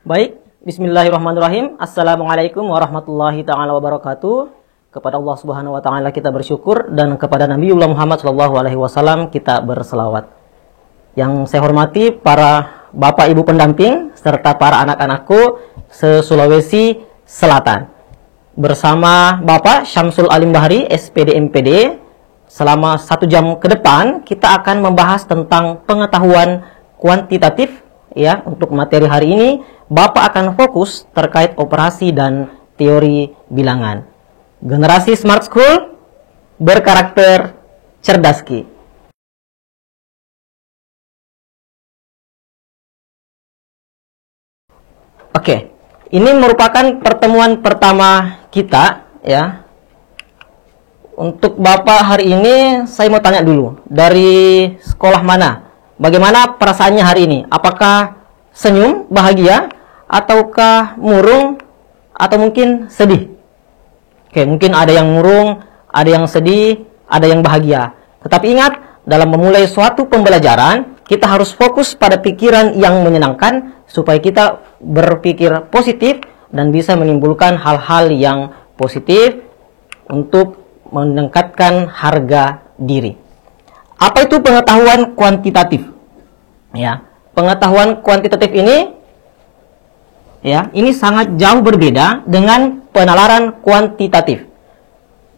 Baik, bismillahirrahmanirrahim. Assalamualaikum warahmatullahi ta'ala wabarakatuh. Kepada Allah subhanahu wa ta'ala kita bersyukur, dan kepada Nabiullah Muhammad SAW kita berselawat. Yang saya hormati para bapak ibu pendamping serta para anak-anakku se-Sulawesi Selatan. Bersama Bapak Syamsul Alim Bahri, SPD MPD, selama 1 jam ke depan kita akan membahas tentang pengetahuan kuantitatif. Ya, untuk materi hari ini Bapak akan fokus terkait operasi dan teori bilangan. Generasi Smart School berkarakter cerdaski. Oke, ini merupakan pertemuan pertama kita ya. Untuk Bapak hari ini saya mau tanya dulu, dari sekolah mana? Bagaimana perasaannya hari ini? Apakah senyum, bahagia, ataukah murung, atau mungkin sedih? Oke, mungkin ada yang murung, ada yang sedih, ada yang bahagia. Tetapi ingat, dalam memulai suatu pembelajaran, kita harus fokus pada pikiran yang menyenangkan, supaya kita berpikir positif dan bisa menimbulkan hal-hal yang positif untuk meningkatkan harga diri. Apa itu pengetahuan kuantitatif? Ya, pengetahuan kuantitatif ini ya, ini sangat jauh berbeda dengan penalaran kuantitatif.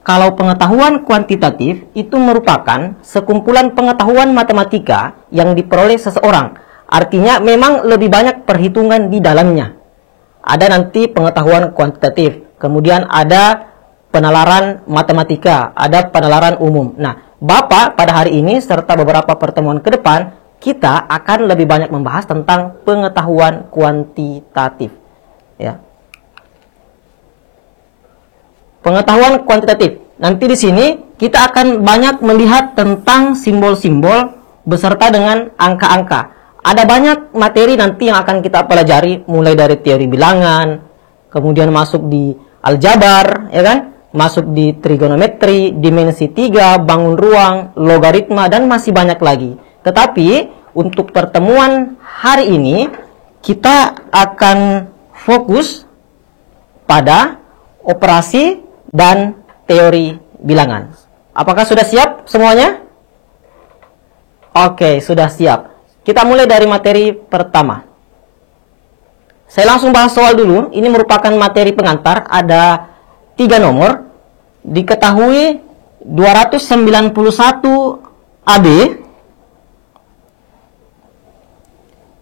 Kalau pengetahuan kuantitatif itu merupakan sekumpulan pengetahuan matematika yang diperoleh seseorang. Artinya memang lebih banyak perhitungan di dalamnya. Ada nanti pengetahuan kuantitatif, kemudian ada penalaran matematika, ada penalaran umum. Nah, Bapak pada hari ini serta beberapa pertemuan ke depan, kita akan lebih banyak membahas tentang pengetahuan kuantitatif. Ya. Pengetahuan kuantitatif. Nanti di sini kita akan banyak melihat tentang simbol-simbol beserta dengan angka-angka. Ada banyak materi nanti yang akan kita pelajari, mulai dari teori bilangan, kemudian masuk di aljabar, ya kan? Masuk di trigonometri, dimensi 3, bangun ruang, logaritma, dan masih banyak lagi. Tetapi untuk pertemuan hari ini kita akan fokus pada operasi dan teori bilangan. Apakah sudah siap semuanya? Oke, sudah siap. Kita mulai dari materi pertama. Saya langsung bahas soal dulu. Ini merupakan materi pengantar, ada 3 nomor. Diketahui 291 AB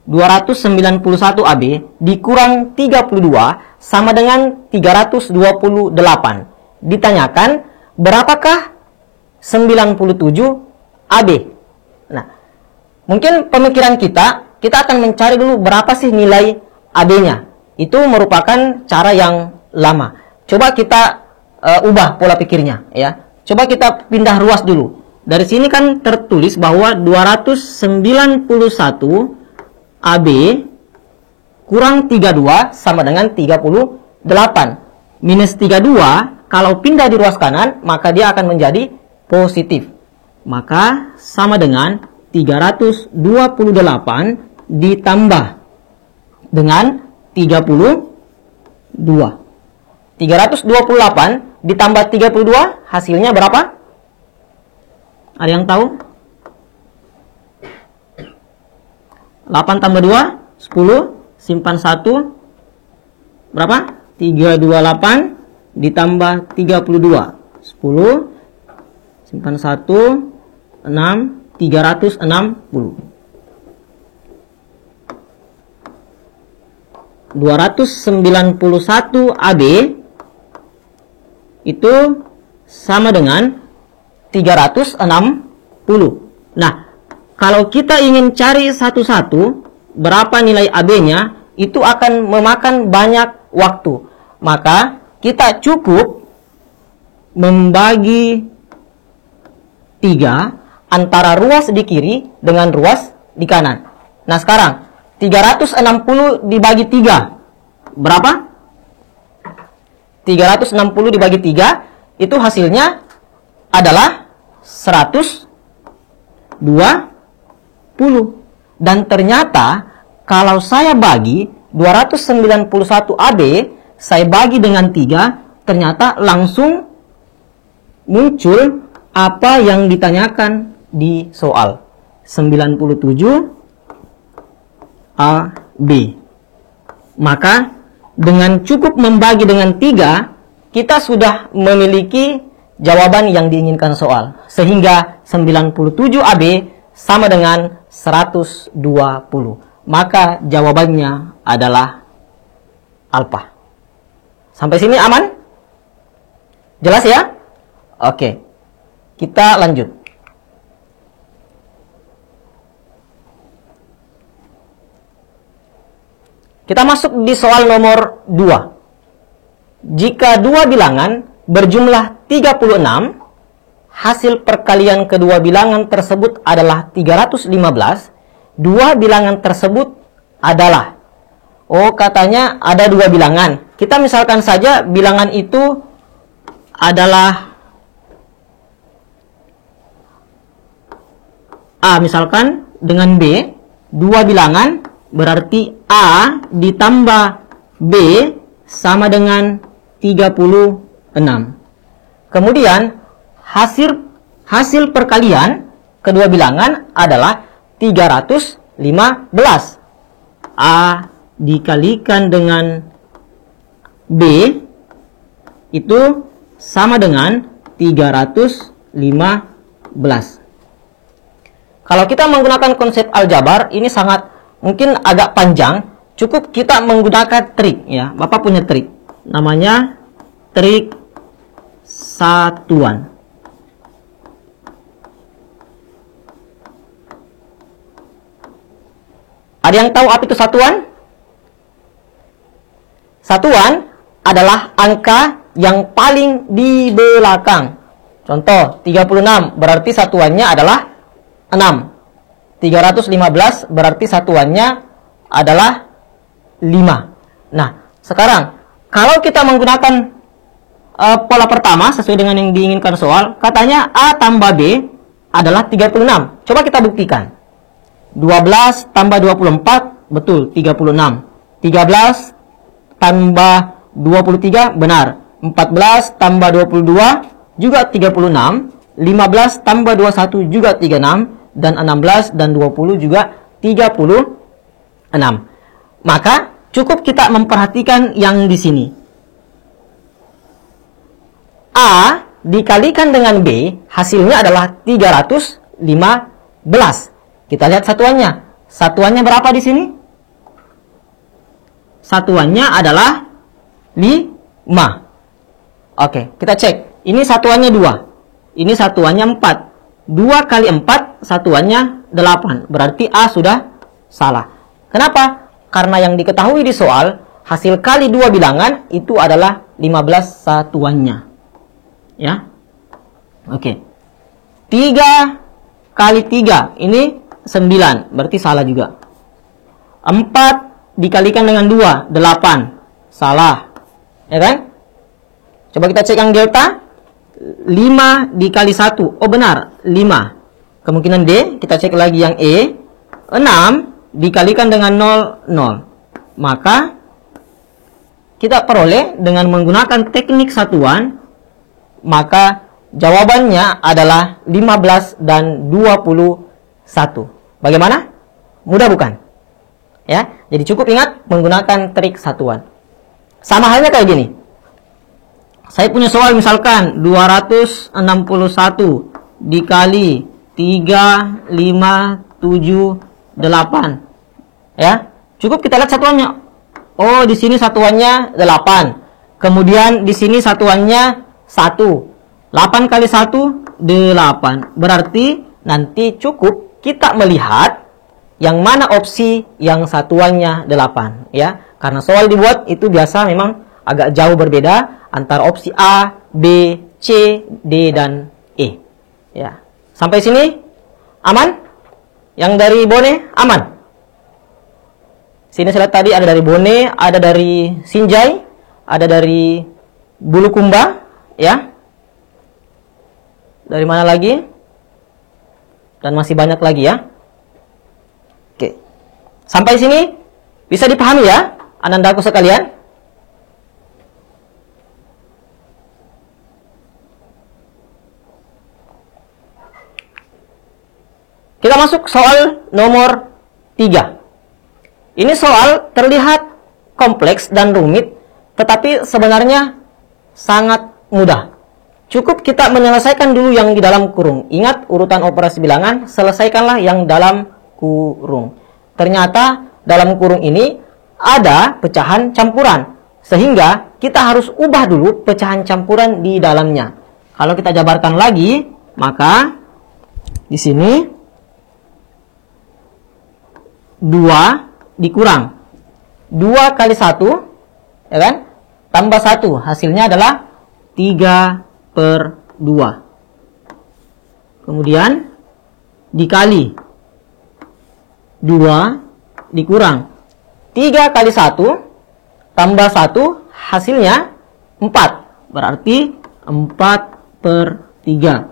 291 AB dikurang 32 sama dengan 328. Ditanyakan berapakah 97 AB. Nah, mungkin pemikiran kita akan mencari dulu berapa sih nilai AB-nya. Itu merupakan cara yang lama. Coba kita ubah pola pikirnya ya. Coba kita pindah ruas dulu. Dari sini kan tertulis bahwa 291 AB kurang 32 sama dengan 38. Minus 32 kalau pindah di ruas kanan maka dia akan menjadi positif. Maka sama dengan 328 ditambah dengan 32. 328 ditambah 32 hasilnya berapa? Ada yang tahu? 8 tambah 2 10, simpan 1 berapa? 328 ditambah 32 10, simpan 1 6, 360. 291 AB itu sama dengan 360. Nah, kalau kita ingin cari satu-satu berapa nilai AB-nya, itu akan memakan banyak waktu. Maka kita cukup membagi 3 antara ruas di kiri dengan ruas di kanan. Nah, sekarang 360 dibagi 3 berapa? 360 dibagi 3 itu hasilnya adalah 120. Dan ternyata kalau saya bagi 291 AB saya bagi dengan 3, ternyata langsung muncul apa yang ditanyakan di soal. 97 AB. Maka dengan cukup membagi dengan 3, kita sudah memiliki jawaban yang diinginkan soal. Sehingga 97 AB sama dengan 120. Maka jawabannya adalah alpha. Sampai sini aman? Jelas ya? Oke. Kita lanjut. Kita masuk di soal nomor 2. Jika dua bilangan berjumlah 36, hasil perkalian kedua bilangan tersebut adalah 315, dua bilangan tersebut adalah, katanya ada dua bilangan. Kita misalkan saja bilangan itu adalah A misalkan dengan B, dua bilangan berarti A ditambah B sama dengan 36. Kemudian hasil perkalian kedua bilangan adalah 315. A dikalikan dengan B itu sama dengan 315. Kalau kita menggunakan konsep aljabar, ini sangat mungkin agak panjang, cukup kita menggunakan trik ya. Bapak punya trik, namanya trik satuan. Ada yang tahu apa itu satuan? Satuan adalah angka yang paling di belakang. Contoh, 36 berarti satuannya adalah 6. 315 berarti satuannya adalah 5. Nah, sekarang kalau kita menggunakan pola pertama sesuai dengan yang diinginkan soal, katanya A tambah B adalah 36. Coba kita buktikan. 12 tambah 24, betul, 36. 13 tambah 23, benar. 14 tambah 22, juga 36. 15 tambah 21, juga 36. Dan 16 dan 20 juga 36. Maka cukup kita memperhatikan yang di sini. A dikalikan dengan B, hasilnya adalah 315. Kita lihat satuannya. Satuannya berapa di sini? Satuannya adalah 5. Oke, kita cek. Ini satuannya 2. Ini satuannya 4. 2 kali 4 satuannya 8. Berarti A sudah salah. Kenapa? Karena yang diketahui di soal, hasil kali dua bilangan itu adalah 15 satuannya. Ya. Oke. 3 kali 3 ini 9. Berarti salah juga. 4 dikalikan dengan 2, 8. Salah. Ya kan? Coba kita cek yang delta. 5 dikali 1. Oh benar, 5. Kemungkinan D, kita cek lagi yang E. 6 dikalikan dengan 0, 0. Maka kita peroleh dengan menggunakan teknik satuan, maka jawabannya adalah 15 dan 21. Bagaimana? Mudah bukan? Ya, jadi cukup ingat menggunakan trik satuan. Sama halnya kayak gini. Saya punya soal misalkan 261 dikali 3, 5, 7, 8. Ya, cukup kita lihat satuannya. Oh, di sini satuannya 8. Kemudian di sini satuannya 1. 8 kali 1, 8. Berarti nanti cukup kita melihat yang mana opsi yang satuannya 8. Ya, karena soal dibuat itu biasa memang agak jauh berbeda antara opsi A, B, C, D, dan E. Ya. Sampai sini aman? Yang dari Bone aman? Sini saya lihat tadi ada dari Bone, ada dari Sinjai, ada dari Bulukumba, ya. Dari mana lagi? Dan masih banyak lagi ya. Oke. Sampai sini bisa dipahami ya? anandaku sekalian? Kita masuk soal nomor 3. Ini soal terlihat kompleks dan rumit, tetapi sebenarnya sangat mudah. Cukup kita menyelesaikan dulu yang di dalam kurung. Ingat urutan operasi bilangan, selesaikanlah yang dalam kurung. Ternyata dalam kurung ini ada pecahan campuran, sehingga kita harus ubah dulu pecahan campuran di dalamnya. Kalau kita jabarkan lagi, maka di sini 2 dikurang 2 kali 1, ya kan? Tambah 1, hasilnya adalah 3/2. Kemudian dikali 2 dikurang 3 kali 1 tambah 1, hasilnya 4. Berarti 4/3.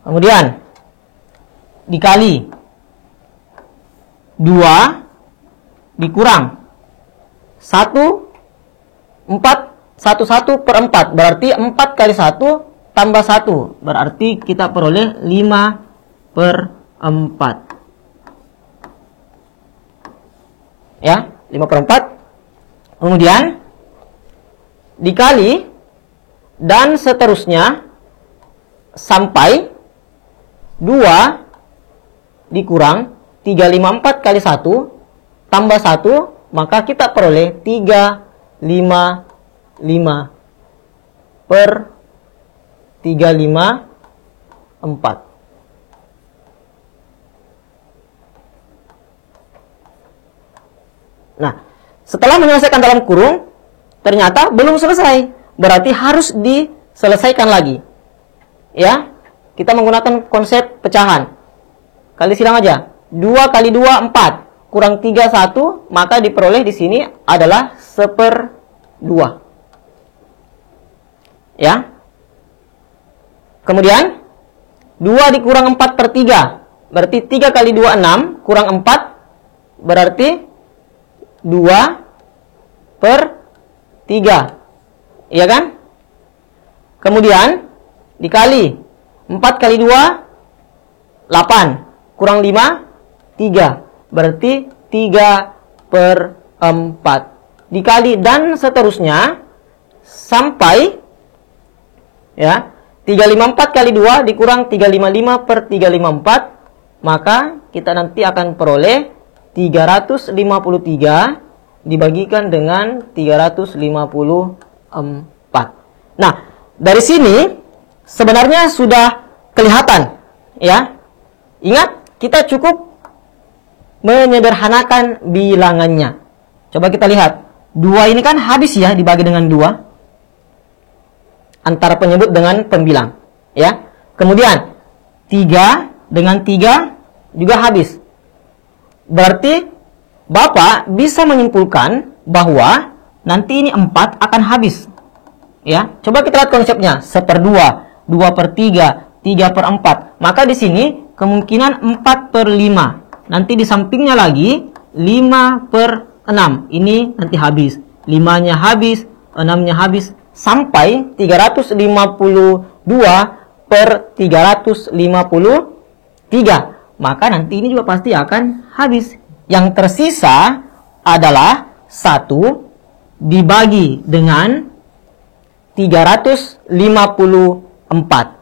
Kemudian dikali 2 dikurang 1, 1/4, berarti 4 kali 1 tambah 1, berarti kita peroleh 5/4. Ya, 5/4. Kemudian dikali dan seterusnya sampai 2 dikurang 354 kali 1 tambah 1, maka kita peroleh 355/354. Nah, setelah menyelesaikan dalam kurung, ternyata belum selesai. Berarti harus diselesaikan lagi. Ya, kita menggunakan konsep pecahan. Kali silang aja. 2 kali 2, 4. Kurang 3, 1. Maka diperoleh di sini adalah 1/2. Ya. Kemudian, 2 dikurang 4/3. Berarti 3 kali 2, 6. Kurang 4. Berarti 2/3. Iya kan? Kemudian, dikali 4 kali 2, 8. Kurang 5, 3. Berarti 3/4. Dikali dan seterusnya sampai, ya, 354 kali 2 dikurang 355/354, maka kita nanti akan peroleh 353 dibagikan dengan 354. Nah, dari sini sebenarnya sudah kelihatan, ya. Ingat, kita cukup menyederhanakan bilangannya. Coba kita lihat. 2 ini kan habis ya dibagi dengan 2. Antara penyebut dengan pembilang. Ya. Kemudian 3 dengan 3 juga habis. Berarti Bapak bisa menyimpulkan bahwa nanti ini 4 akan habis. Ya. Coba kita lihat konsepnya. 1/2, 2/3, 3/4. Maka di sini kemungkinan 4/5. Nanti di sampingnya lagi 5/6. Ini nanti habis. 5-nya habis, 6-nya habis. Sampai 352/353. Maka nanti ini juga pasti akan habis. Yang tersisa adalah 1 dibagi dengan 354.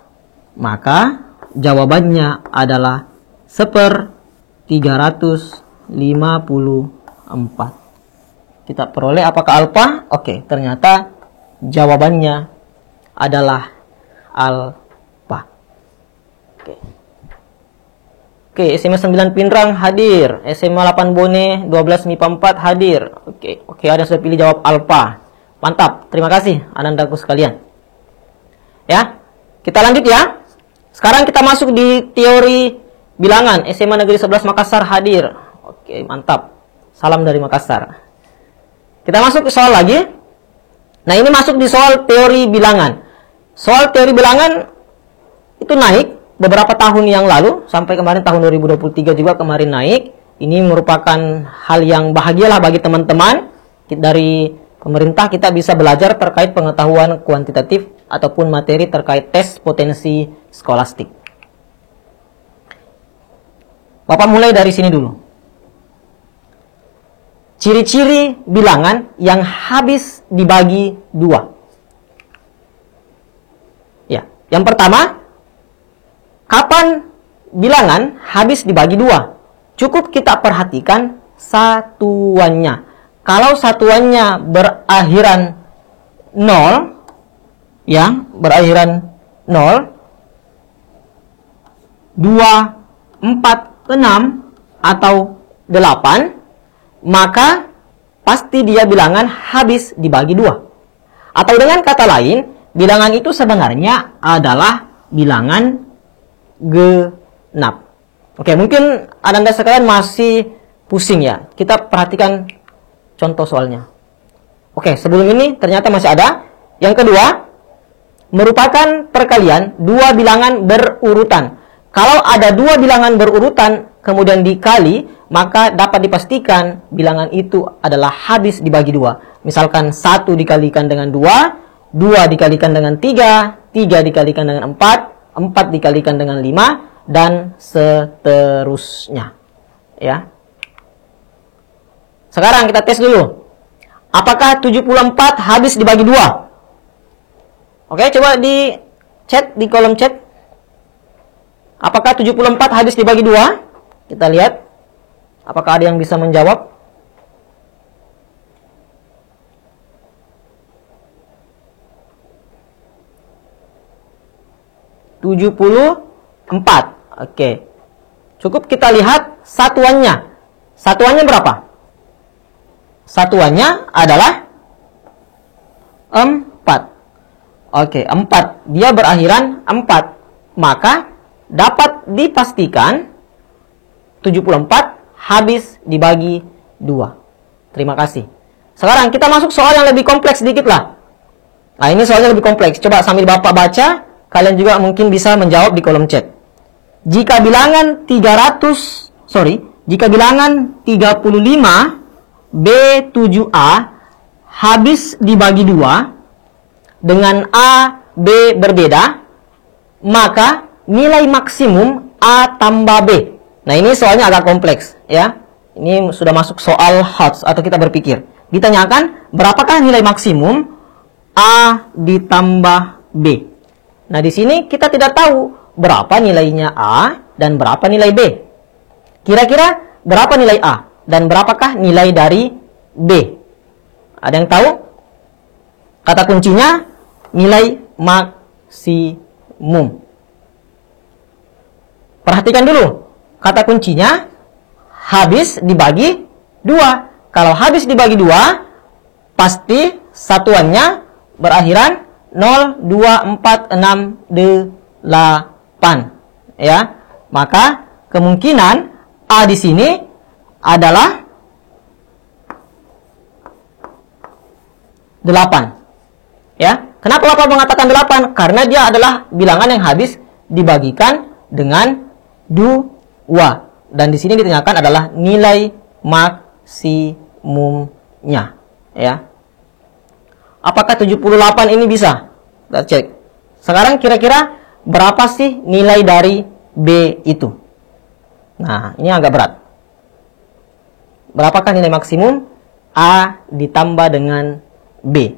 Maka jawabannya adalah 1/354. Kita peroleh apakah alfa? Oke, ternyata jawabannya adalah alfa. Oke, SMA 9 Pindrang hadir. SMA 8 Bone 12 MIPA 4 hadir. Oke, ada yang sudah pilih jawab alfa. Mantap, terima kasih anandaku sekalian. Ya, kita lanjut ya. Sekarang kita masuk di teori bilangan. SMA Negeri 11 Makassar hadir. Oke, mantap. Salam dari Makassar. Kita masuk ke soal lagi. Nah, ini masuk di soal teori bilangan. Soal teori bilangan itu naik beberapa tahun yang lalu. Sampai kemarin tahun 2023 juga kemarin naik. Ini merupakan hal yang bahagialah bagi teman-teman. Dari pemerintah kita bisa belajar terkait pengetahuan kuantitatif ataupun materi terkait tes potensi skolastik. Bapak mulai dari sini dulu. Ciri-ciri bilangan yang habis dibagi 2. Ya, yang pertama, kapan bilangan habis dibagi 2? Cukup kita perhatikan satuannya. Kalau satuannya berakhiran 0, ya, berakhiran 0, 2, 4, 6 atau 8, maka pasti dia bilangan habis dibagi 2. Atau dengan kata lain, bilangan itu sebenarnya adalah bilangan genap. Oke, mungkin Anda sekalian masih pusing ya. Kita perhatikan contoh soalnya. Oke, sebelum ini ternyata masih ada. Yang kedua, merupakan perkalian 2 bilangan berurutan. Kalau ada 2 bilangan berurutan kemudian dikali, maka dapat dipastikan bilangan itu adalah habis dibagi 2. Misalkan 1 dikalikan dengan 2, 2 dikalikan dengan 3, 3 dikalikan dengan 4, 4 dikalikan dengan 5, dan seterusnya. Ya. Sekarang kita tes dulu. Apakah 74 habis dibagi 2? Oke, coba di chat, di kolom chat. Apakah 74 habis dibagi 2? Kita lihat. Apakah ada yang bisa menjawab? (74). Oke. Cukup kita lihat satuannya. Satuannya berapa? Satuannya adalah 4. Oke, 4. Dia berakhiran 4. Maka dapat dipastikan 74 habis dibagi 2. Terima kasih. Sekarang kita masuk soal yang lebih kompleks sedikit lah. Nah, ini soalnya lebih kompleks. Coba sambil Bapak baca, kalian juga mungkin bisa menjawab di kolom chat. Jika bilangan 35 B7A habis dibagi 2 dengan A, B berbeda, maka nilai maksimum A tambah B. Nah, ini soalnya agak kompleks ya. Ini sudah masuk soal HOTS atau kita berpikir. Ditanyakan berapakah nilai maksimum A ditambah B. Nah, di sini kita tidak tahu berapa nilainya A dan berapa nilai B. Kira-kira berapa nilai A dan berapakah nilai dari B? Ada yang tahu? Kata kuncinya nilai maksimum. Perhatikan dulu. Kata kuncinya habis dibagi 2. Kalau habis dibagi 2, pasti satuannya berakhiran 0, 2, 4, 6, 8. Ya. Maka kemungkinan A di sini adalah 8. Ya. Kenapa Bapak mengatakan 8? Karena dia adalah bilangan yang habis dibagikan dengan 2. Dan di sini ditanyakan adalah nilai maksimumnya. Ya. Apakah 78 ini bisa? Kita cek. Sekarang kira-kira berapa sih nilai dari B itu? Nah, ini agak berat. Berapakah nilai maksimum A ditambah dengan B?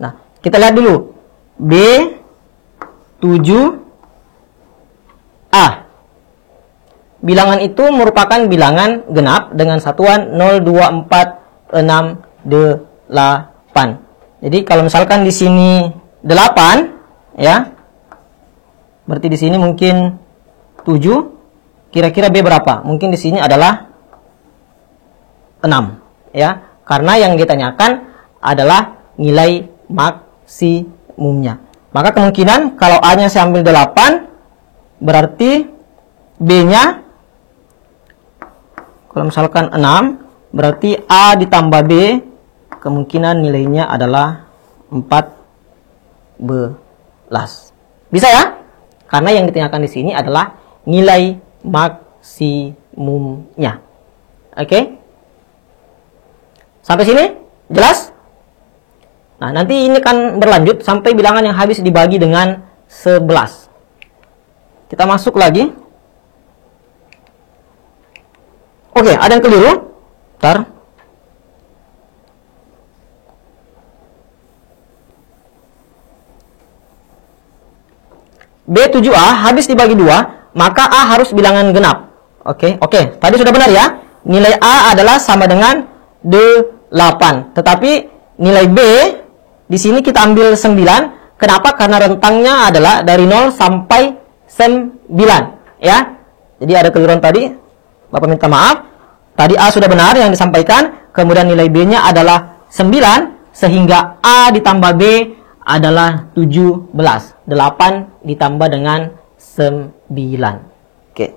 Nah, kita lihat dulu. B7A. Bilangan itu merupakan bilangan genap dengan satuan 0, 2, 4, 6, 8. Jadi kalau misalkan di sini 8, ya, berarti di sini mungkin 7. Kira-kira B berapa? Mungkin di sini adalah 6, ya. Karena yang ditanyakan adalah nilai maksimumnya. Maka kemungkinan kalau A-nya saya ambil 8, berarti B-nya, kalau misalkan 6, berarti A ditambah B, kemungkinan nilainya adalah 14. Bisa ya? Karena yang ditanyakan di sini adalah nilai maksimum. maksimumnya. Oke? Sampai sini? Jelas? Nah, nanti ini kan berlanjut sampai bilangan yang habis dibagi dengan 11. Kita masuk lagi. Oke, ada yang keliru. Bentar. B7A habis dibagi 2, maka A harus bilangan genap. Oke. Tadi sudah benar ya. Nilai A adalah sama dengan 8. Tetapi nilai B di sini kita ambil 9. Kenapa? Karena rentangnya adalah dari 0 sampai 9, ya. Jadi ada keliruan tadi. Bapak minta maaf. Tadi A sudah benar yang disampaikan, kemudian nilai B-nya adalah 9, sehingga A ditambah B adalah 17. 8 ditambah dengan 9. Oke.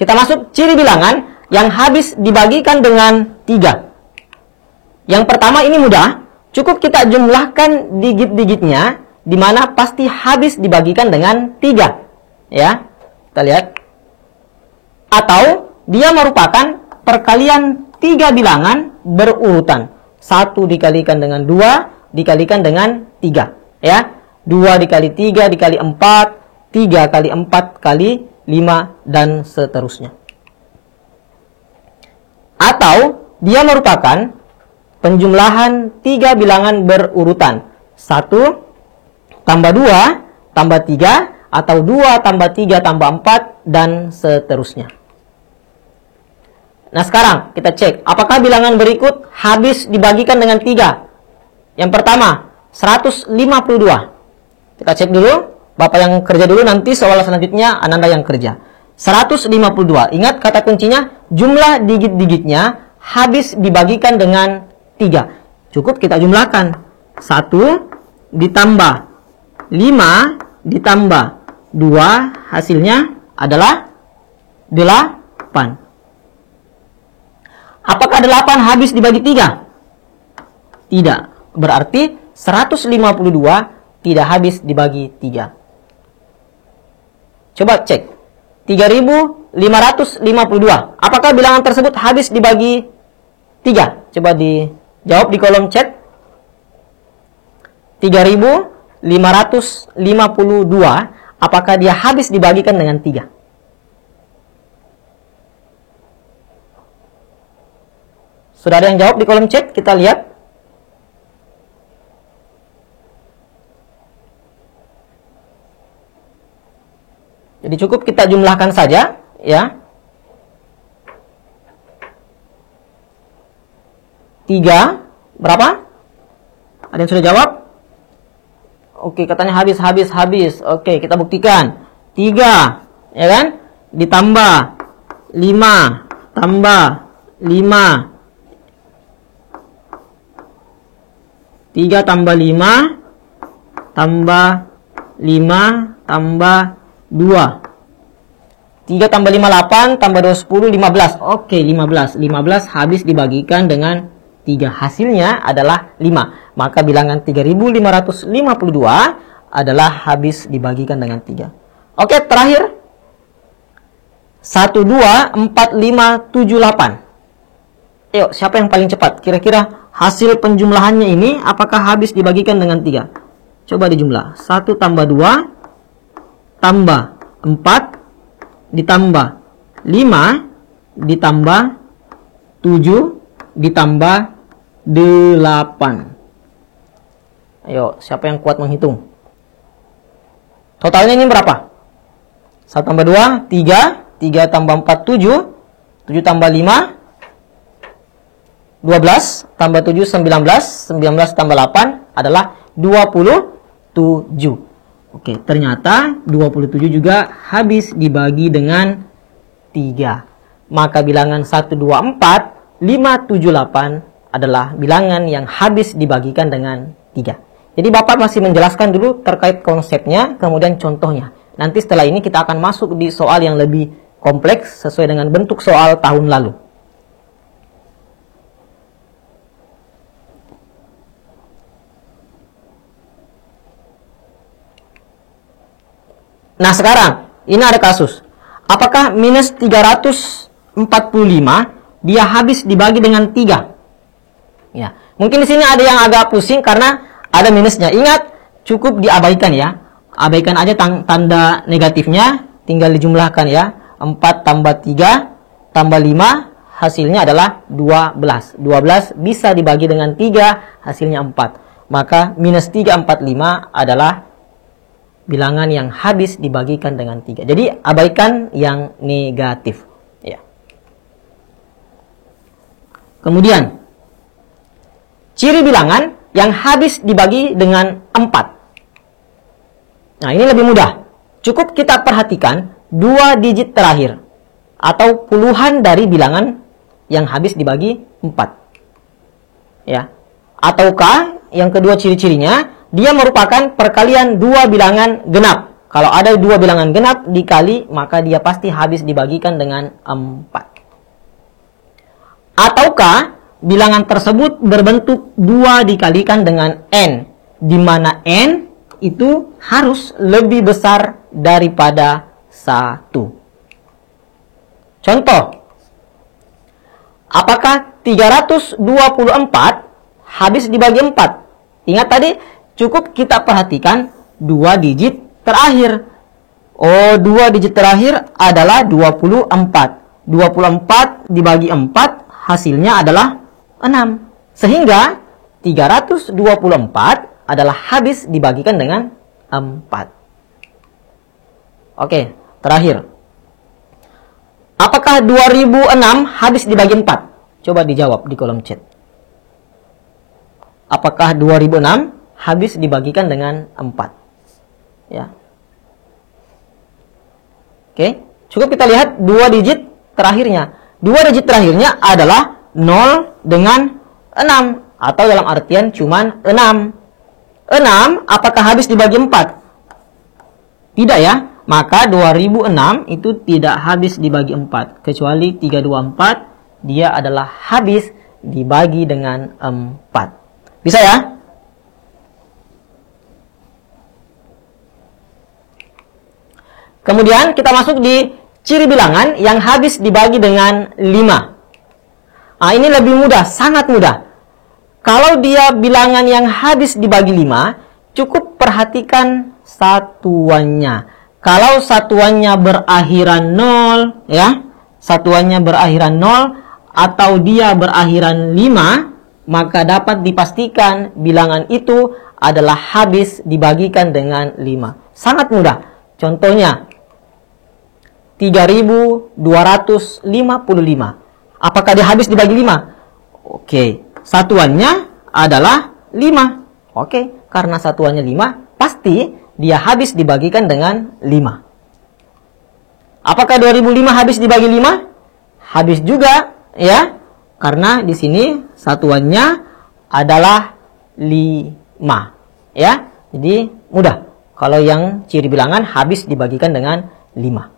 Kita masuk ciri bilangan yang habis dibagikan dengan 3. Yang pertama ini mudah, cukup kita jumlahkan digit-digitnya, di mana pasti habis dibagikan dengan 3. Ya, kita lihat. Atau dia merupakan perkalian 3 bilangan berurutan. 1 dikalikan dengan 2, dikalikan dengan 3. Ya, 2 dikali 3 dikali 4, 3 kali 4 kali 5, dan seterusnya. Atau dia merupakan penjumlahan 3 bilangan berurutan. 1 tambah 2 tambah 3, atau 2 tambah 3 tambah 4, dan seterusnya. Nah, sekarang kita cek apakah bilangan berikut habis dibagikan dengan 3. Yang pertama, 152. Kita cek dulu. Bapak yang kerja dulu, nanti soal selanjutnya Ananda yang kerja. 152. Ingat kata kuncinya, jumlah digit-digitnya habis dibagikan dengan 3. Cukup kita jumlahkan. 1 ditambah 5 ditambah 2, hasilnya adalah 8. Apakah 8 habis dibagi 3? Tidak. Berarti 152 tidak habis dibagi 3. Coba cek. 3552. Apakah bilangan tersebut habis dibagi 3? Coba dijawab di kolom chat. 3552. Apakah dia habis dibagikan dengan 3? Sudah ada yang jawab di kolom chat? Kita lihat. Jadi cukup kita jumlahkan saja, ya. 3, berapa? Ada yang sudah jawab? Oke, katanya habis. Oke, kita buktikan. 3, ya kan? Ditambah 5, tambah 5. 3 tambah 5, tambah 5, tambah 2. 3 tambah 5, 8, tambah 2, 10, 15. Oke, 15. 15 habis dibagikan dengan 3. Hasilnya adalah 5. Maka bilangan 3552 adalah habis dibagikan dengan 3. Oke, terakhir. 1, 2, 4, 5, 7, 8. Yuk, siapa yang paling cepat? Kira-kira hasil penjumlahannya ini apakah habis dibagikan dengan 3? Coba dijumlah. 1 tambah 2 tambah 4 ditambah 5 ditambah 7 ditambah 8. Ayo, siapa yang kuat menghitung? Totalnya ini berapa? 1 tambah 2, 3. 3 tambah 4, 7. 7 tambah 5, 12. Tambah 7, 19. 19 tambah 8 adalah 27. Oke, ternyata 27 juga habis dibagi dengan 3. Maka bilangan 1, 2, 4, 5, 7, 8 adalah bilangan yang habis dibagikan dengan 3. Jadi Bapak masih menjelaskan dulu terkait konsepnya, kemudian contohnya. Nanti setelah ini kita akan masuk di soal yang lebih kompleks sesuai dengan bentuk soal tahun lalu. Nah, sekarang ini ada kasus. Apakah minus 345 dia habis dibagi dengan 3? Ya, mungkin di sini ada yang agak pusing karena ada minusnya. Ingat, cukup diabaikan ya. Abaikan aja tanda negatifnya, tinggal dijumlahkan ya. 4 tambah 3 tambah 5, hasilnya adalah 12. 12 bisa dibagi dengan 3, hasilnya 4. Maka minus 345 adalah bilangan yang habis dibagikan dengan 3. Jadi abaikan yang negatif. Ya. Kemudian, ciri bilangan yang habis dibagi dengan 4. Nah, ini lebih mudah. Cukup kita perhatikan 2 digit terakhir atau puluhan dari bilangan yang habis dibagi 4. Ya. Ataukah yang kedua ciri-cirinya, dia merupakan perkalian 2 bilangan genap. Kalau ada 2 bilangan genap dikali, maka dia pasti habis dibagikan dengan 4. Ataukah bilangan tersebut berbentuk 2 dikalikan dengan n, di mana n itu harus lebih besar daripada 1. Contoh, apakah 324 habis dibagi 4? Ingat tadi, cukup kita perhatikan 2 digit terakhir. Oh, 2 digit terakhir adalah 24. 24 dibagi 4, hasilnya adalah 6. Sehingga 324 adalah habis dibagikan dengan 4. Oke, terakhir. Apakah 2006 habis dibagi 4? Coba dijawab di kolom chat. Apakah 2006 habis dibagikan dengan 4? Ya. Oke, cukup kita lihat 2 digit terakhirnya. 2 digit terakhirnya adalah 0 dengan 6. Atau dalam artian cuman 6. 6 apakah habis dibagi 4? Tidak ya. Maka 2006 itu tidak habis dibagi 4. Kecuali 324 dia adalah habis dibagi dengan 4. Bisa ya? Kemudian kita masuk di ciri bilangan yang habis dibagi dengan 5. Nah, ini lebih mudah, sangat mudah. Kalau dia bilangan yang habis dibagi 5, cukup perhatikan satuannya. Kalau satuannya berakhiran 0, ya, satuannya berakhiran 0 atau dia berakhiran 5, maka dapat dipastikan bilangan itu adalah habis dibagikan dengan 5. Sangat mudah. Contohnya, 3255. Apakah dia habis dibagi 5? Oke, satuannya adalah 5. Oke, karena satuannya 5, pasti dia habis dibagikan dengan 5. Apakah 2005 habis dibagi 5? Habis juga, ya. Karena di sini satuannya adalah 5. Ya, jadi mudah. Kalau yang ciri bilangan habis dibagikan dengan 5.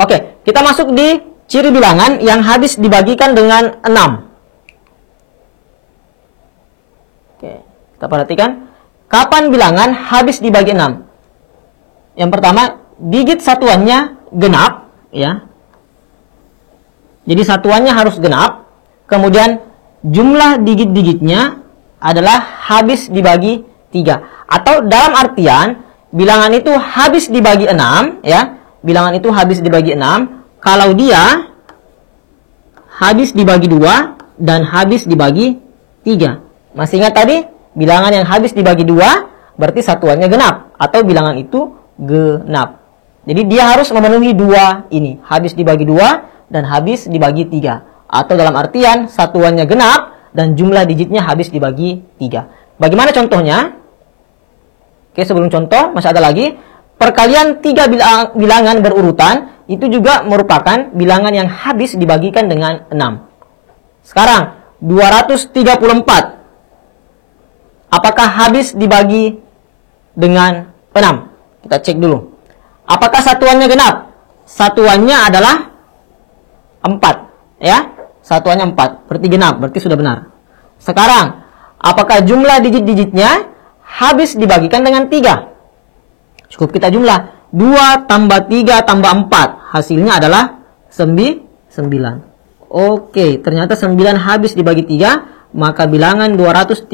Oke, kita masuk di ciri bilangan yang habis dibagikan dengan 6. Oke, kita perhatikan. Kapan bilangan habis dibagi 6? Yang pertama, digit satuannya genap, ya. Jadi satuannya harus genap. Kemudian jumlah digit-digitnya adalah habis dibagi 3. Atau dalam artian bilangan itu habis dibagi 6, ya. Bilangan itu habis dibagi 6 kalau dia habis dibagi 2 dan habis dibagi 3. Masih ingat tadi? Bilangan yang habis dibagi 2 berarti satuannya genap atau bilangan itu genap. Jadi dia harus memenuhi 2 ini, habis dibagi 2 dan habis dibagi 3. Atau dalam artian satuannya genap dan jumlah digitnya habis dibagi 3. Bagaimana contohnya? Oke, sebelum contoh masih ada lagi. Perkalian 3 bilangan berurutan itu juga merupakan bilangan yang habis dibagikan dengan 6. Sekarang 234. Apakah habis dibagi dengan 6? Kita cek dulu. Apakah satuannya genap? Satuannya adalah 4, ya. satuannya 4, berarti genap, berarti sudah benar. Sekarang, apakah jumlah digit-digitnya habis dibagikan dengan 3? Cukup kita jumlah. 2 tambah 3 tambah 4. Hasilnya adalah 9. Oke, ternyata 9 habis dibagi 3, maka bilangan 234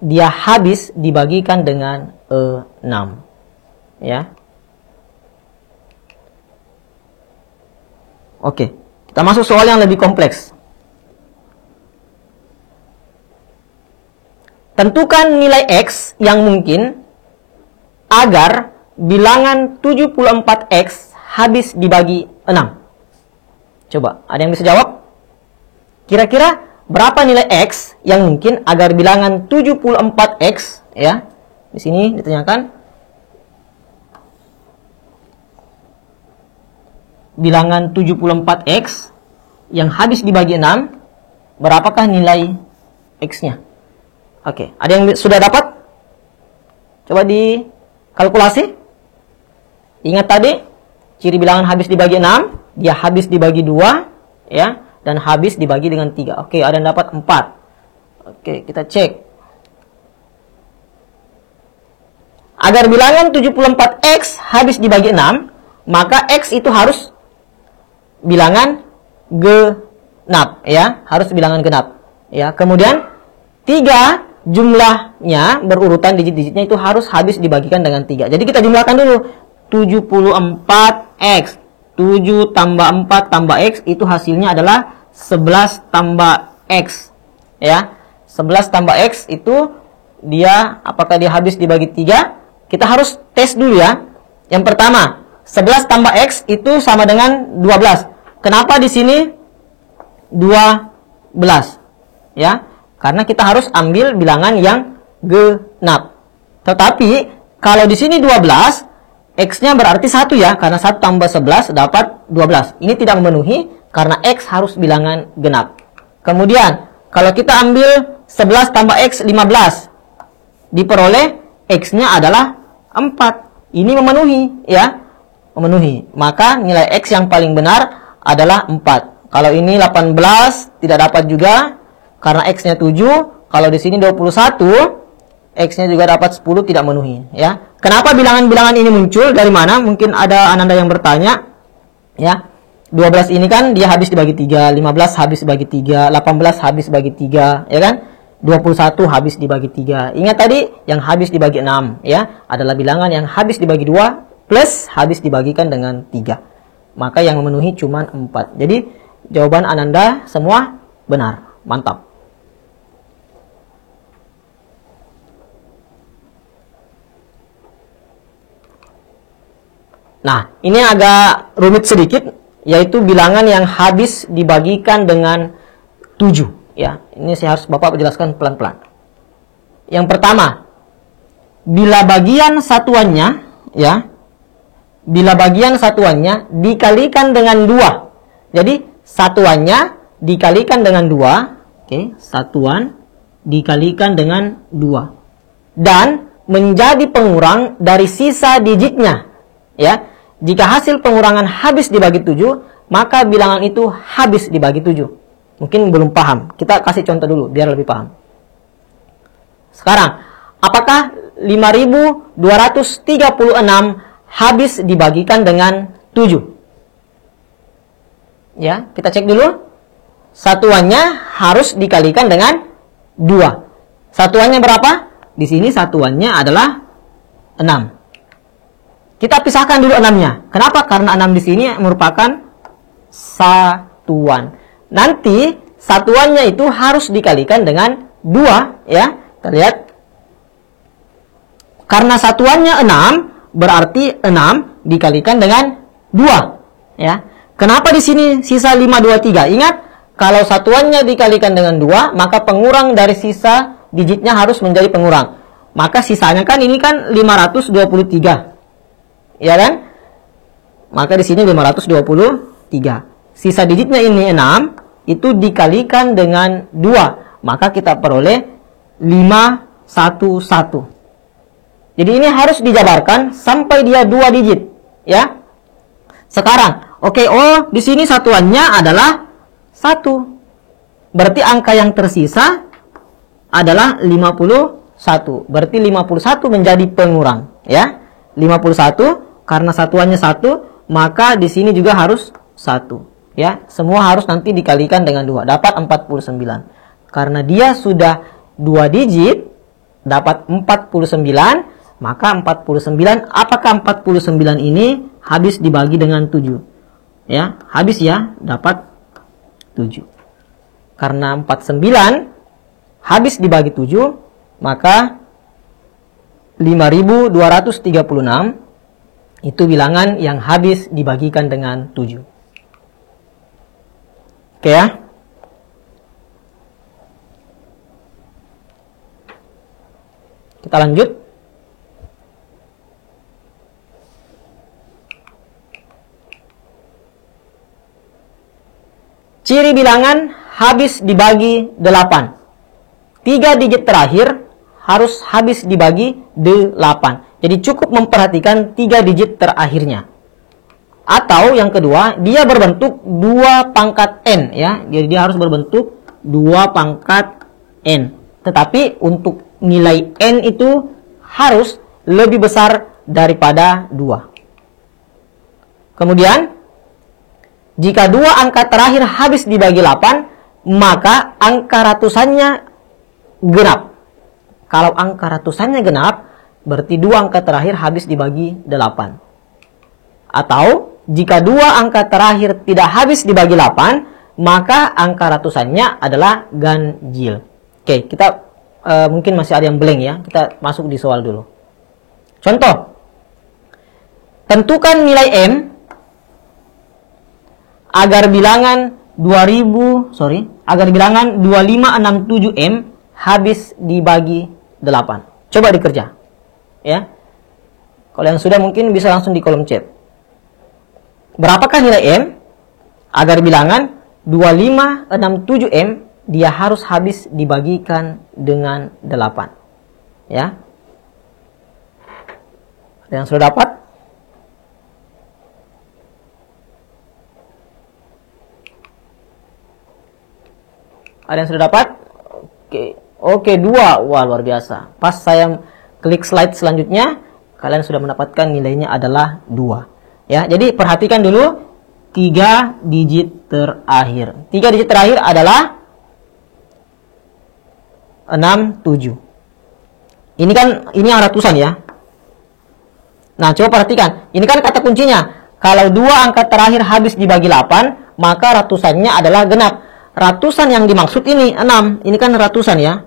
dia habis dibagikan dengan 6. Ya. Oke, kita masuk soal yang lebih kompleks. Tentukan nilai X yang mungkin agar bilangan 74X habis dibagi 6. Coba, ada yang bisa jawab? Kira-kira berapa nilai X yang mungkin agar bilangan 74X, ya, di sini ditanyakan bilangan 74X yang habis dibagi 6, berapakah nilai X-nya? Oke, ada yang sudah dapat? Coba dikalkulasi. Ingat tadi, ciri bilangan habis dibagi 6, dia habis dibagi 2, ya, dan habis dibagi dengan 3. Oke, ada yang dapat 4. Oke, kita cek. Agar bilangan 74X habis dibagi 6, maka X itu harus bilangan genap, ya, harus bilangan genap, ya. Kemudian 3 jumlahnya berurutan, digit-digitnya itu harus habis dibagikan dengan 3. Jadi kita jumlahkan dulu. 74X, 7 tambah 4 tambah X, itu hasilnya adalah 11 tambah X, ya. 11 tambah X itu dia, apakah dia habis dibagi 3? Kita harus tes dulu, ya. Yang pertama, 11 tambah X itu sama dengan 12. Kenapa di sini 12? Ya, karena kita harus ambil bilangan yang genap. Tetapi kalau di sini 12, X-nya berarti 1, ya, karena 1 tambah 11 dapat 12. Ini tidak memenuhi karena X harus bilangan genap. Kemudian kalau kita ambil 11 tambah X 15, diperoleh X-nya adalah 4. Ini memenuhi, ya, memenuhi. Maka nilai X yang paling benar adalah 4. Kalau ini 18 tidak dapat juga karena X-nya 7. Kalau di sini 21, X-nya juga dapat 10, tidak memenuhi, ya. Kenapa bilangan-bilangan ini muncul? Dari mana? Mungkin ada Ananda yang bertanya, ya. 12 ini kan dia habis dibagi 3, 15 habis dibagi 3, 18 habis dibagi 3, ya kan? 21 habis dibagi 3. Ingat tadi yang habis dibagi 6, ya, adalah bilangan yang habis dibagi 2 plus habis dibagikan dengan 3. Maka yang memenuhi cuma 4. Jadi jawaban Ananda semua benar. Mantap. Nah, ini agak rumit sedikit, yaitu bilangan yang habis dibagikan dengan 7. Ya, ini saya harus Bapak jelaskan pelan-pelan. Yang pertama, bila bagian satuannya, ya, bila bagian satuannya dikalikan dengan 2. Jadi, satuannya dikalikan dengan 2. Oke, satuan dikalikan dengan 2. Dan menjadi pengurang dari sisa digitnya. Ya, jika hasil pengurangan habis dibagi 7, maka bilangan itu habis dibagi 7. Mungkin belum paham. Kita kasih contoh dulu, biar lebih paham. Sekarang, apakah 5.236 habis dibagikan dengan 7? Ya, kita cek dulu. Satuannya harus dikalikan dengan 2. Satuannya berapa? Di sini satuannya adalah 6. Kita pisahkan dulu 6-nya. Kenapa? Karena 6 di sini merupakan satuan. Nanti satuannya itu harus dikalikan dengan 2, ya. Kita lihat. Karena satuannya 6, berarti 6 dikalikan dengan 2, ya. Kenapa di sini sisa 523? Ingat, kalau satuannya dikalikan dengan 2, maka pengurang dari sisa digitnya harus menjadi pengurang. Maka sisanya kan ini kan 523. Ya kan? Maka di sini 523. Sisa digitnya ini 6, itu dikalikan dengan 2. Maka kita peroleh 511. Jadi ini harus dijabarkan sampai dia 2 digit, ya. Sekarang, oke, di sini satuannya adalah 1. Berarti angka yang tersisa adalah 51. Berarti 51 menjadi pengurang, ya. 51 karena satuannya 1, maka di sini juga harus 1, ya. Semua harus nanti dikalikan dengan 2, dapat 49. Karena dia sudah 2 digit, dapat 49, maka 49, apakah 49 ini habis dibagi dengan 7? Ya, habis ya, dapat 7. Karena 49 habis dibagi 7, maka 5236 itu bilangan yang habis dibagikan dengan 7. Oke ya. Kita lanjut. Ciri bilangan habis dibagi 8. 3 digit terakhir harus habis dibagi 8. Jadi cukup memperhatikan 3 digit terakhirnya. Atau yang kedua, dia berbentuk 2 pangkat N, ya. Jadi dia harus berbentuk 2 pangkat N. Tetapi untuk nilai N itu harus lebih besar daripada 2. Kemudian, jika 2 angka terakhir habis dibagi 8, maka angka ratusannya genap. Kalau angka ratusannya genap, berarti 2 angka terakhir habis dibagi 8. Atau, jika 2 angka terakhir tidak habis dibagi 8, maka angka ratusannya adalah ganjil. Oke, kita mungkin masih ada yang blank ya. Kita masuk di soal dulu. Contoh, tentukan nilai M agar bilangan 2567M habis dibagi 8. Coba dikerja. Ya. Kalau yang sudah mungkin bisa langsung di kolom chat. Berapakah nilai M agar bilangan 2567M dia harus habis dibagikan dengan 8. Ya. Ada yang sudah dapat? Ada yang sudah dapat? Oke, 2. Wah, luar biasa. Pas saya klik slide selanjutnya, kalian sudah mendapatkan nilainya adalah 2. Ya, jadi perhatikan dulu 3 digit terakhir. 3 digit terakhir adalah 67. Ini yang ratusan ya. Nah, coba perhatikan. Ini kan kata kuncinya. Kalau 2 angka terakhir habis dibagi 8, maka ratusannya adalah genap. Ratusan yang dimaksud ini 6. Ini kan ratusan ya.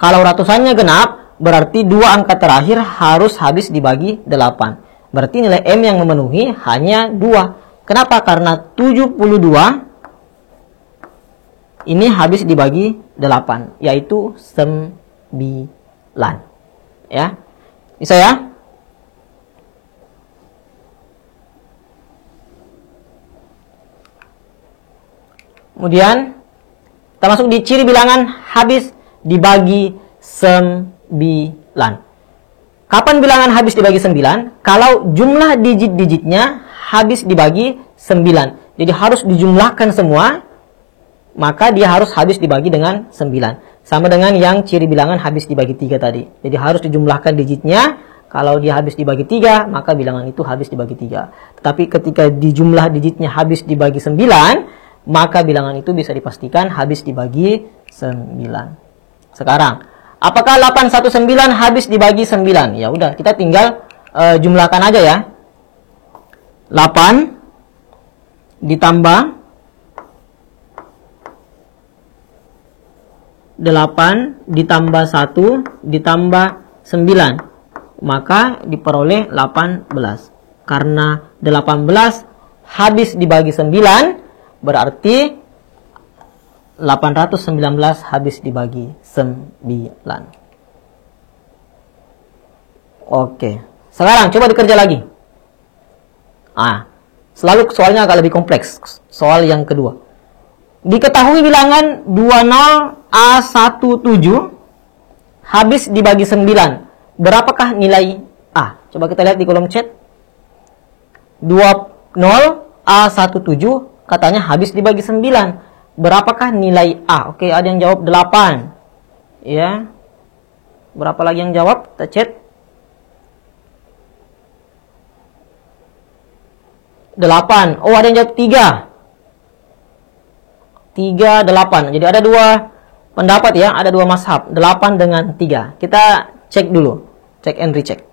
Kalau ratusannya genap, berarti 2 angka terakhir harus habis dibagi 8. Berarti nilai M yang memenuhi hanya 2. Kenapa? Karena 72 ini habis dibagi 8, yaitu 9. Ya. Bisa ya? Kemudian kita masuk di ciri bilangan habis dibagi 9. Kapan bilangan habis dibagi 9? Kalau jumlah digit-digitnya habis dibagi 9. Jadi harus dijumlahkan semua, maka dia harus habis dibagi dengan 9. Sama dengan yang ciri bilangan habis dibagi 3 tadi. Jadi harus dijumlahkan digitnya. Kalau dia habis dibagi 3, maka bilangan itu habis dibagi 3. Tetapi ketika dijumlah digitnya habis dibagi 9, maka bilangan itu bisa dipastikan habis dibagi 9. Sekarang, apakah 819 habis dibagi 9? Ya udah, kita tinggal jumlahkan aja ya. 8 ditambah 8 ditambah 1 ditambah 9, maka diperoleh 18. Karena 18 habis dibagi 9, berarti 819 habis dibagi 9. Oke. Sekarang coba dikerja lagi. Selalu soalnya agak lebih kompleks. Soal yang kedua. Diketahui bilangan 20A17 habis dibagi 9. Berapakah nilai A? Coba kita lihat di kolom chat. 20A17 katanya habis dibagi 9. berapakah nilai A? Oke, ada yang jawab 8. Ya. Berapa lagi yang jawab? Kita chat. 8. Oh, ada yang jawab 3. 3, 8. Jadi ada 2 pendapat ya, ada 2 mazhab. 8 dengan 3. Kita cek dulu. Cek and recheck.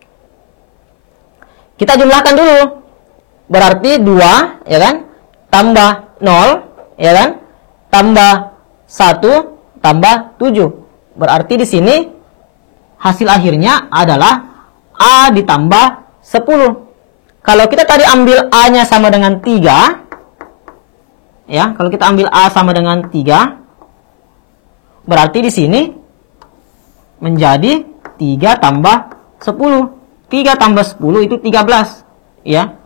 Kita jumlahkan dulu. Berarti 2, ya kan? Tambah 0, ya kan? Tambah 1, tambah 7. Berarti di sini hasil akhirnya adalah A ditambah 10. Kalau kita tadi ambil A-nya sama dengan 3, ya, kalau kita ambil A sama dengan 3, berarti di sini menjadi 3 tambah 10. 3 tambah 10 itu 13, ya.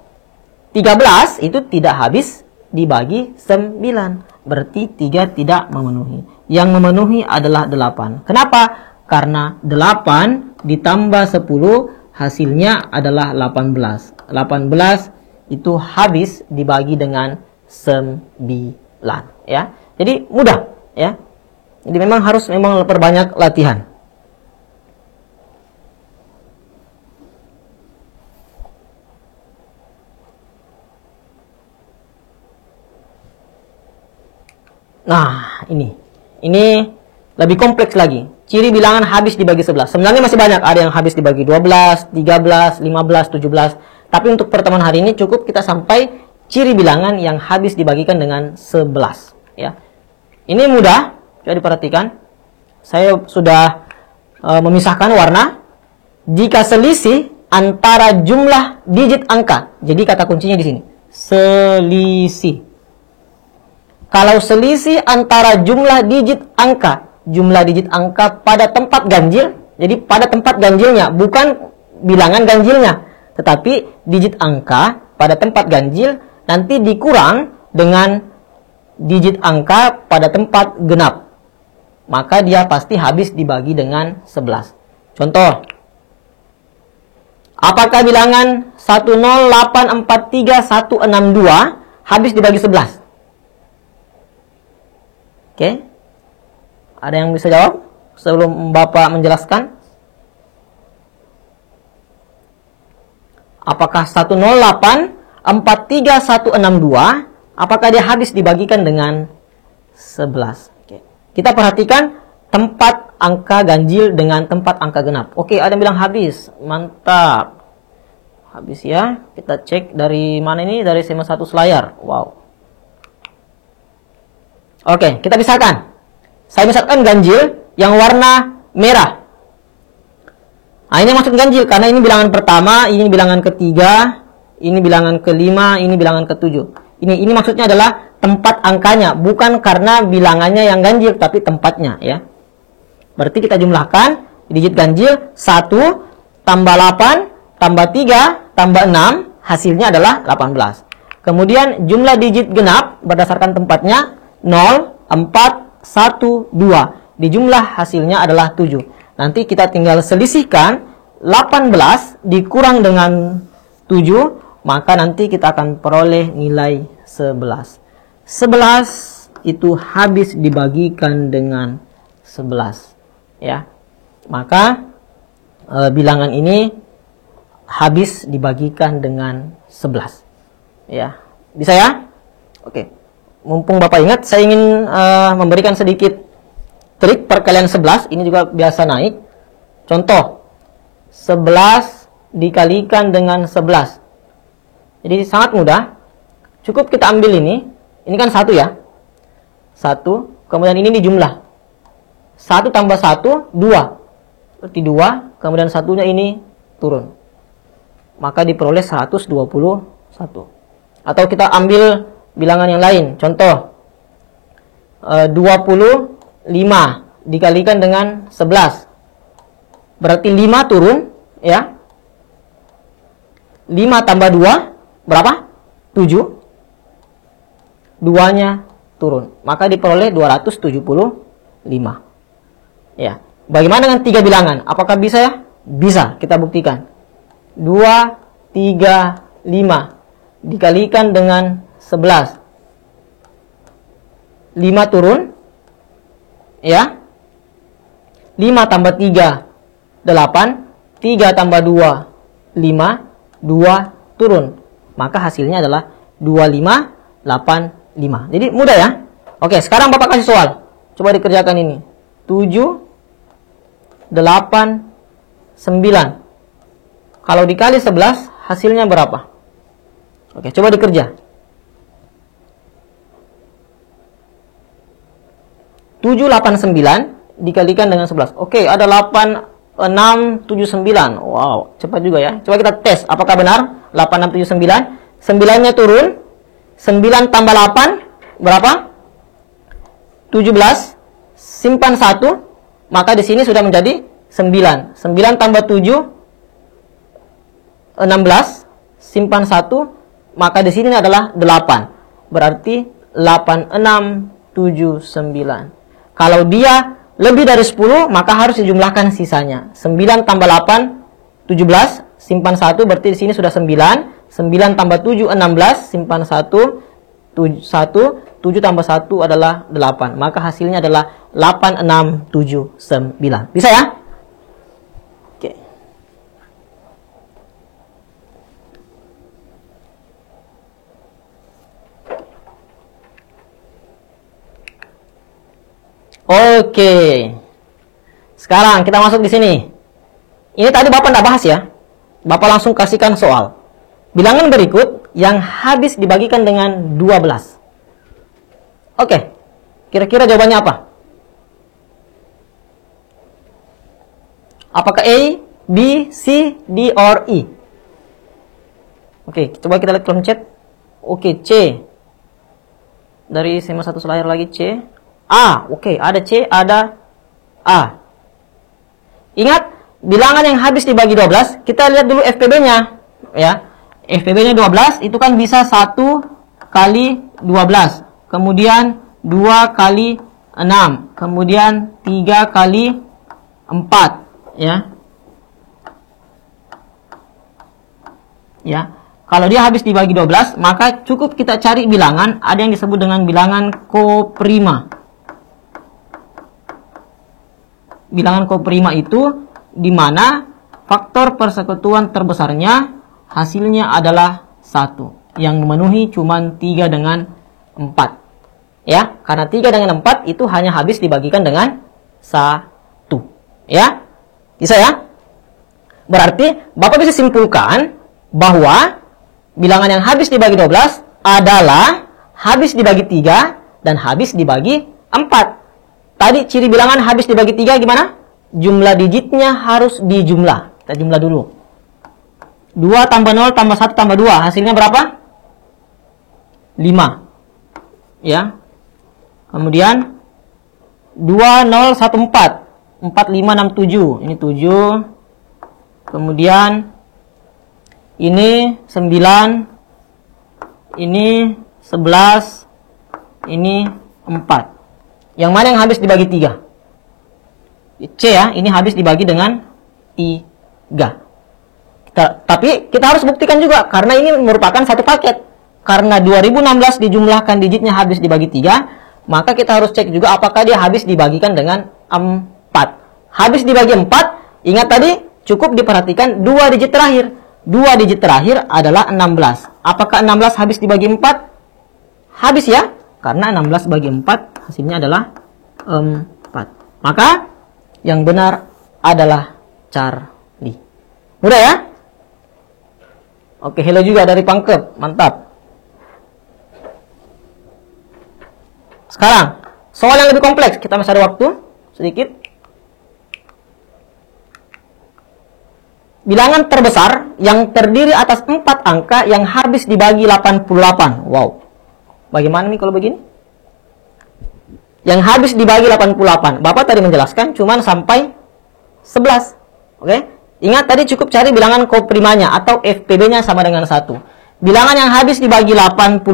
13 itu tidak habis dibagi 9. Berarti 3 tidak memenuhi. Yang memenuhi adalah 8. Kenapa? Karena 8 ditambah 10 hasilnya adalah 18. 18 itu habis dibagi dengan 9, ya. Jadi mudah, ya. Jadi memang harus perbanyak latihan. Nah, ini lebih kompleks lagi. Ciri bilangan habis dibagi 11. Sebenarnya masih banyak. Ada yang habis dibagi 12, 13, 15, 17. Tapi untuk pertemuan hari ini cukup kita sampai ciri bilangan yang habis dibagikan dengan 11. Ya. Ini mudah. Coba diperhatikan. Saya sudah memisahkan warna. Jika selisih antara jumlah digit angka. Jadi kata kuncinya di sini. Selisih. Kalau selisih antara jumlah digit angka pada tempat ganjil, jadi pada tempat ganjilnya, bukan bilangan ganjilnya, tetapi digit angka pada tempat ganjil nanti dikurang dengan digit angka pada tempat genap. Maka dia pasti habis dibagi dengan 11. Contoh. Apakah bilangan 10843 162 habis dibagi 11? Oke. Ada yang bisa jawab sebelum Bapak menjelaskan? Apakah 10843 162 apakah dia habis dibagikan dengan 11? Oke. Kita perhatikan tempat angka ganjil dengan tempat angka genap. Oke, ada yang bilang habis. Mantap. Habis ya. Kita cek dari mana ini? Dari SMA 1 selayar. Wow. Oke, kita pisahkan. Saya misalkan ganjil yang warna merah. Nah, ini maksud ganjil karena ini bilangan pertama, ini bilangan ketiga, ini bilangan kelima, ini bilangan ketujuh. Ini maksudnya adalah tempat angkanya, bukan karena bilangannya yang ganjil, tapi tempatnya, ya. Berarti kita jumlahkan digit ganjil 1 tambah 8 tambah 3 tambah 6, hasilnya adalah 18. Kemudian jumlah digit genap berdasarkan tempatnya 0, 4, 1, 2. Di jumlah hasilnya adalah 7. Nanti kita tinggal selisihkan 18 dikurang dengan 7, maka nanti kita akan peroleh nilai 11. 11 itu habis dibagikan dengan 11. Ya. Maka bilangan ini habis dibagikan dengan 11. Ya. Bisa ya? Oke. Mumpung Bapak ingat, saya ingin memberikan sedikit trik perkalian 11. Ini juga biasa naik. Contoh, 11 dikalikan dengan 11. Jadi sangat mudah. Cukup kita ambil ini. Ini kan 1 ya. 1. Kemudian ini dijumlah. 1 tambah 1, 2. Berarti 2. Kemudian satunya ini turun. Maka diperoleh 121. Atau kita ambil bilangan yang lain. Contoh, 25 dikalikan dengan 11. Berarti 5 turun, ya. 5 tambah 2, berapa? 7. 2-nya turun. Maka diperoleh 275. Ya. Bagaimana dengan 3 bilangan? Apakah bisa ya? Bisa, kita buktikan. 2, 3, 5 dikalikan dengan 11. 5 turun. Ya. 5 tambah 3, 8. 3 tambah 2, 5. 2 turun. Maka hasilnya adalah 2585. Jadi mudah ya. Oke, sekarang Bapak kasih soal. Coba dikerjakan ini. 7, 8, 9. Kalau dikali 11, hasilnya berapa? Oke, coba dikerja. 7, 8, 9 dikalikan dengan 11. Oke, ada 8, 6, 7, 9. Wow, cepat juga ya. Coba kita tes, apakah benar? 8, 6, 7, 9. 9-nya turun. 9 tambah 8, berapa? 17. Simpan 1. Maka di sini sudah menjadi 9. 9 tambah 7, 16. Simpan 1. Maka di sini adalah 8. Berarti 8, 6, 7, 9. Kalau dia lebih dari 10, maka harus dijumlahkan sisanya. 9 tambah 8, 17. Simpan 1, berarti di sini sudah 9. 9 tambah 7, 16. Simpan 1. 7 tambah 1 adalah 8. Maka hasilnya adalah 8, 6, 7, 9. Bisa ya? Oke. Oke. Sekarang kita masuk di sini. Ini tadi Bapak tidak bahas ya. Bapak langsung kasihkan soal. Bilangan berikut yang habis dibagikan dengan 12. Oke. Kira-kira jawabannya apa? Apakah A, B, C, D, or E? Oke, coba kita lihat kolom chat. Oke, C. Dari SMA 1 Selayar lagi C. A, oke, ada C, ada A. Ingat, bilangan yang habis dibagi 12, kita lihat dulu FPB-nya. Ya, FPB-nya 12, itu kan bisa 1 kali 12. Kemudian 2 kali 6. Kemudian 3 kali 4. Ya. Ya. Kalau dia habis dibagi 12, maka cukup kita cari bilangan, ada yang disebut dengan bilangan koprima. Bilangan koprima itu di mana faktor persekutuan terbesarnya hasilnya adalah 1. Yang memenuhi cuma 3 dengan 4. Ya, karena 3 dengan 4 itu hanya habis dibagikan dengan 1. Ya, bisa ya? Berarti Bapak bisa simpulkan bahwa bilangan yang habis dibagi 12 adalah habis dibagi 3 dan habis dibagi 4. Tadi ciri bilangan habis dibagi 3 gimana? Jumlah digitnya harus dijumlah. Kita jumlah dulu. 2 tambah 0 tambah 1 tambah 2. Hasilnya berapa? 5. Ya. Kemudian 2, 0, 1, 4. 4, 5, 6, 7. Ini 7. Kemudian ini 9. Ini 11. Ini 4. Yang mana yang habis dibagi 3? C ya, ini habis dibagi dengan 3. Tapi kita harus buktikan juga, karena ini merupakan satu paket. Karena 2016 dijumlahkan digitnya habis dibagi 3, maka kita harus cek juga apakah dia habis dibagikan dengan 4. Habis dibagi 4, ingat tadi, cukup diperhatikan 2 digit terakhir. 2 digit terakhir adalah 16. Apakah 16 habis dibagi 4? Habis ya, karena 16 bagi 4 hasilnya adalah 4. Maka yang benar adalah Charlie. Mudah ya? Oke, hello juga dari Pangkep. Mantap. Sekarang, soal yang lebih kompleks. Kita masih ada waktu sedikit. Bilangan terbesar yang terdiri atas 4 angka yang habis dibagi 88. Wow. Bagaimana nih kalau begini? Yang habis dibagi 88. Bapak tadi menjelaskan cuman sampai 11. Oke? Ingat tadi cukup cari bilangan koprimanya atau FPB-nya sama dengan 1. Bilangan yang habis dibagi 88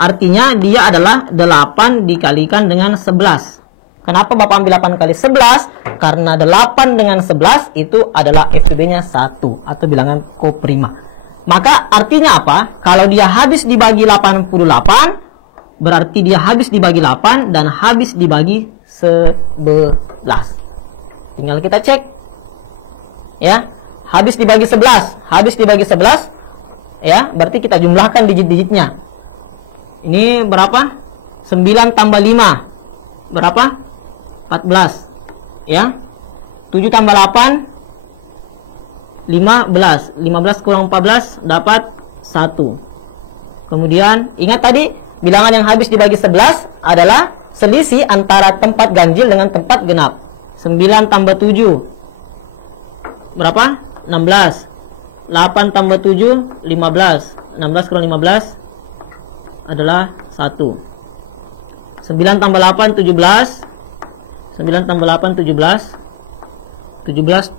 artinya dia adalah 8 dikalikan dengan 11. Kenapa Bapak ambil 8 kali 11? Karena 8 dengan 11 itu adalah FPB-nya 1 atau bilangan koprima. Maka artinya apa? Kalau dia habis dibagi 88, berarti dia habis dibagi 8 dan habis dibagi 11. Tinggal kita cek. Ya, habis dibagi 11, habis dibagi 11. Ya, berarti kita jumlahkan digit-digitnya. Ini berapa? 9 tambah 5. Berapa? 14. Ya. 7 tambah 8 15. 15 kurang 14 dapat 1. Kemudian ingat tadi bilangan yang habis dibagi 11 adalah selisih antara tempat ganjil dengan tempat genap. 9 tambah 7 berapa? 16. 8 tambah 7 15. 16 kurang 15 adalah 1. 9 tambah 8 17. 9 tambah 8 17. 17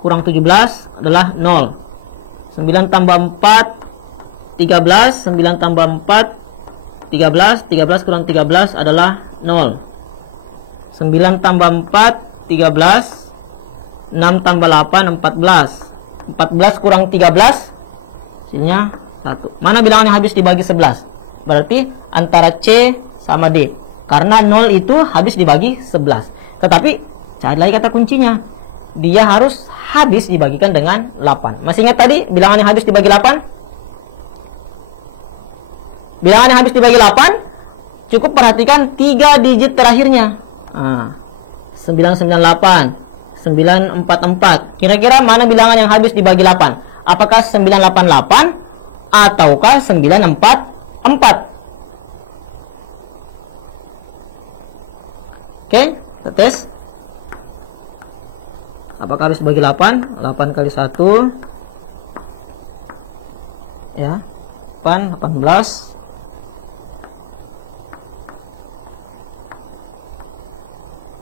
kurang 17 adalah 0. 9 tambah 4 13. 9 tambah 4 13. 13 kurang 13 adalah 0. 9 tambah 4 13. 6 tambah 8 14. 14 kurang 13 hasilnya 1. Mana bilangan yang habis dibagi 11? Berarti antara C sama D. Karena 0 itu habis dibagi 11. Tetapi cari lagi kata kuncinya. Dia harus habis dibagikan dengan 8. Masih ingat tadi bilangan yang habis dibagi 8? Bilangan yang habis dibagi 8 cukup perhatikan 3 digit terakhirnya. 998, 944. Kira-kira mana bilangan yang habis dibagi 8? Apakah 988 ataukah 944? Oke, kita tes. Apakah habis bagi 8? 8 kali 1 ya, 8, 18.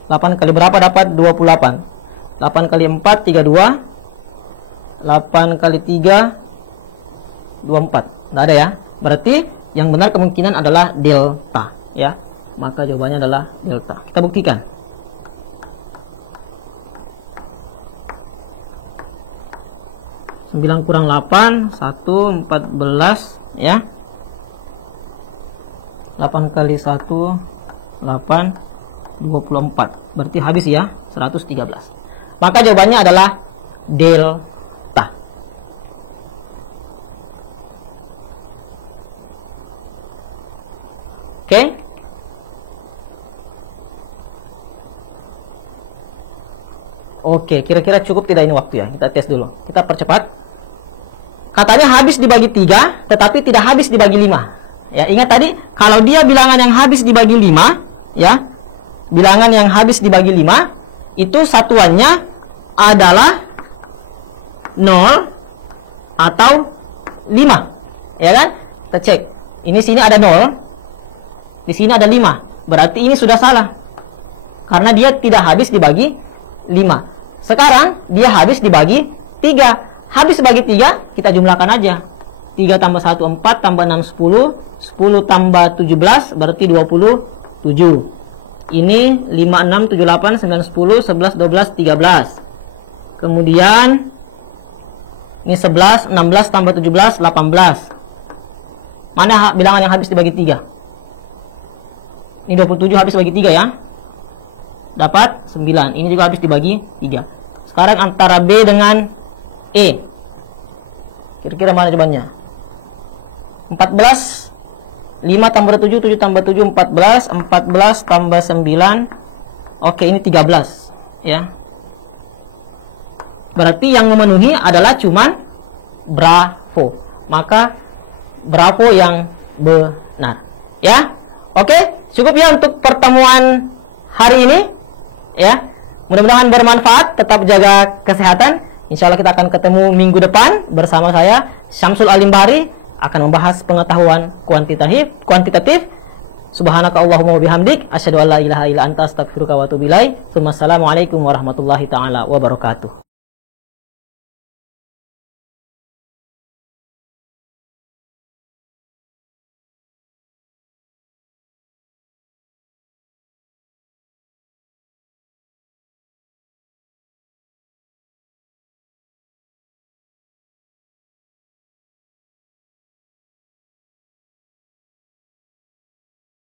8 kali berapa dapat? 28. 8 kali 4 32. 8 kali 3 24. Tidak ada ya. Berarti yang benar kemungkinan adalah delta ya. Maka jawabannya adalah delta. Kita buktikan. Sembilan kurang 8 1 14 ya. 8 kali 1 8 24. Berarti habis ya 113. Maka jawabannya adalah delta. Oke. Oke, kira-kira cukup tidak ini waktu ya? Kita tes dulu. Kita percepat. Katanya habis dibagi 3, tetapi tidak habis dibagi 5. Ya, ingat tadi, kalau dia bilangan yang habis dibagi 5, ya, bilangan yang habis dibagi 5, itu satuannya adalah 0 atau 5. Ya kan? Kita cek. Ini sini ada 0, di sini ada 5. Berarti ini sudah salah. Karena dia tidak habis dibagi 5. Sekarang dia habis dibagi 3. Habis bagi 3, kita jumlahkan aja. 3 tambah 1 4, tambah 6 10, 10 tambah 17 berarti 27. Ini 5 6 7 8 9 10 11 12 13. Kemudian ini 11 16 tambah 17 18. Mana bilangan yang habis dibagi 3? Ini 27 habis bagi 3 ya. Dapat 9. Ini juga habis dibagi 3. Sekarang antara B dengan E. Kira-kira mana jawabannya? 14. 5 tambah 7, 7 tambah 7, 14. 14 tambah 9. Oke, ini 13. Ya. Berarti yang memenuhi adalah cuman Bravo. Maka Bravo yang benar. Ya. Oke, cukup ya untuk pertemuan hari ini. Ya. Mudah-mudahan bermanfaat. Tetap jaga kesehatan. Insya Allah kita akan ketemu minggu depan bersama saya Syamsul Alim Bahri akan membahas pengetahuan kuantitatif. Subhanaka Allahumma wa bihamdik asyhadu an la ilaha illa anta astaghfiruka wa atubu ilaik. Wassalamualaikum warahmatullahi taala wabarakatuh.